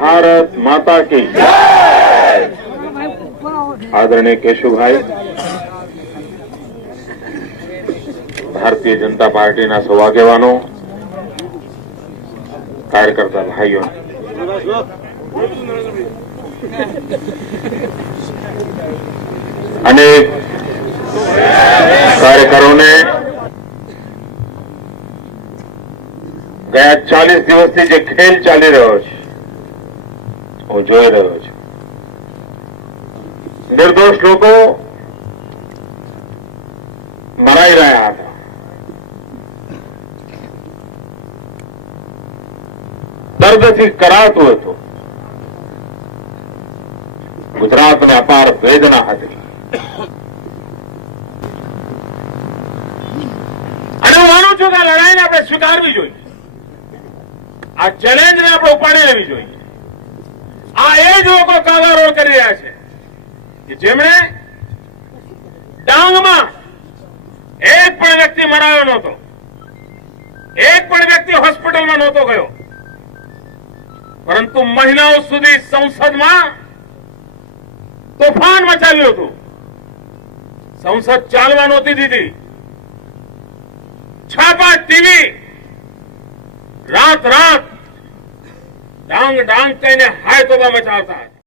भारत माता की आदरणीय केशुभाई, भारतीय जनता पार्टीના સૌ આગેવાનો, કાર્યકર્તા ભાઈઓ, અનેક કાર્યકરોને ગયા 40 દિવસથી જે ખેલ ચાલી રહ્યો છે હું જોઈ રહ્યો છું. નિર્દોષ લોકો મરાઈ રહ્યા હતા. દર્દથી કરાતું હતું. ગુજરાતને અપાર વેદના હતી. અને હું માનું છું કે આ લડાઈને આપણે સ્વીકારવી જોઈએ. આ ચેલેન્જને આપણે ઉપાડી લેવી જોઈએ. આ એ જ લોકો કાગારોળ કરી રહ્યા છે કે જેમણે ડાંગમાં એક પણ વ્યક્તિ મરાયો નહોતો, એક પણ વ્યક્તિ હોસ્પિટલમાં નહોતો ગયો, પરંતુ મહિનાઓ સુધી સંસદમાં તોફાન મચાવ્યું હતું. સંસદ ચાલવા નહોતી દીધી. છાપા ટીવી રાત રાત ડાંગ ડાંગ કહીને હાય તોબા મચાવતા હતા.